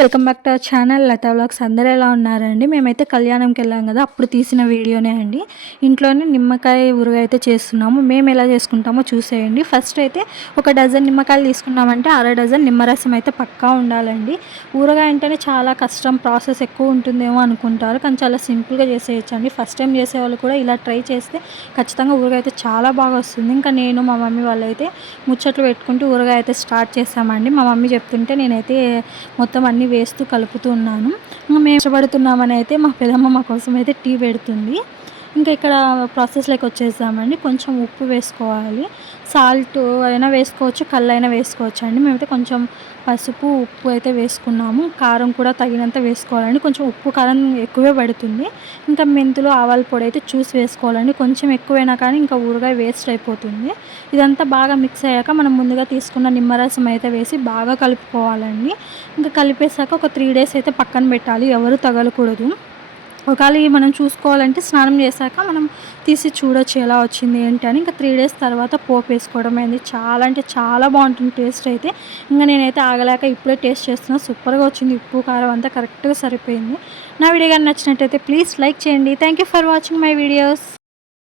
Welcome back to our channel Lata vlogs. అందరూ ఎలా ఉన్నారండి? మేమైతే కళ్యాణంకి వెళ్ళాం కదా, అప్పుడు తీసిన వీడియోనే అండి. ఇంట్లోనే నిమ్మకాయ ఊరగాయ అయితే చేస్తున్నాము. మేము ఎలా చేసుకుంటామో చూసేయండి. ఫస్ట్ అయితే ఒక డజన్ నిమ్మకాయలు తీసుకున్నామంటే అర డజన్ నిమ్మరసం అయితే పక్కా ఉండాలండి. ఊరగాయ అంటేనే చాలా కష్టం, ప్రాసెస్ ఎక్కువ ఉంటుందేమో అనుకుంటారు, కానీ చాలా సింపుల్గా చేసేయచ్చు అండి. ఫస్ట్ టైం చేసేవాళ్ళు కూడా ఇలా ట్రై చేస్తే ఖచ్చితంగా ఊరగాయ అయితే చాలా బాగా వస్తుంది. ఇంకా నేను మా మమ్మీ వాళ్ళైతే ముచ్చట్లు పెట్టుకుంటూ ఊరగాయ అయితే స్టార్ట్ చేసామండి. మా మమ్మీ చెప్తుంటే నేనైతే మొత్తం అన్నీ వేస్తూ కలుపుతూ ఉన్నాను. మేము ఇష్టపడుతున్నామని అయితే మా పెదమ్మ మా కోసం అయితే టీ పెడుతుంది. ఇంకా ఇక్కడ ప్రాసెస్లోకి వచ్చేసామండి. కొంచెం ఉప్పు వేసుకోవాలి, సాల్ట్ అయినా వేసుకోవచ్చు, కళ్ళైనా వేసుకోవచ్చు అండి. మేమైతే కొంచెం పసుపు ఉప్పు అయితే వేసుకున్నాము. కారం కూడా తగినంత వేసుకోవాలండి. కొంచెం ఉప్పు కారం ఎక్కువే పడుతుంది. ఇంకా మెంతులు ఆవాల పొడి అయితే చూసి వేసుకోవాలండి. కొంచెం ఎక్కువైనా కానీ ఇంకా ఊరగాయ వేస్ట్ అయిపోతుంది. ఇదంతా బాగా మిక్స్ అయ్యాక మనం ముందుగా తీసుకున్న నిమ్మరసం అయితే వేసి బాగా కలుపుకోవాలండి. ఇంకా కలిపేసాక ఒక 3 days అయితే పక్కన పెట్టాలి, ఎవరు తగలకూడదు. ఒకవేళ మనం చూసుకోవాలంటే స్నానం చేశాక మనం తీసి చూడొచ్చు ఎలా వచ్చింది ఏంటి అని. ఇంకా 3 days తర్వాత పోపు వేసుకోవడం అయింది. చాలా అంటే చాలా బాగుంటుంది టేస్ట్ అయితే. ఇంకా నేనైతే ఆగలేక ఇప్పుడే టేస్ట్ చేస్తున్నా. సూపర్గా వచ్చింది, ఉప్పు కారం అంతా కరెక్ట్గా సరిపోయింది. నా వీడియో కానీ నచ్చినట్టయితే ప్లీజ్ లైక్ చేయండి. Thank you for watching my videos.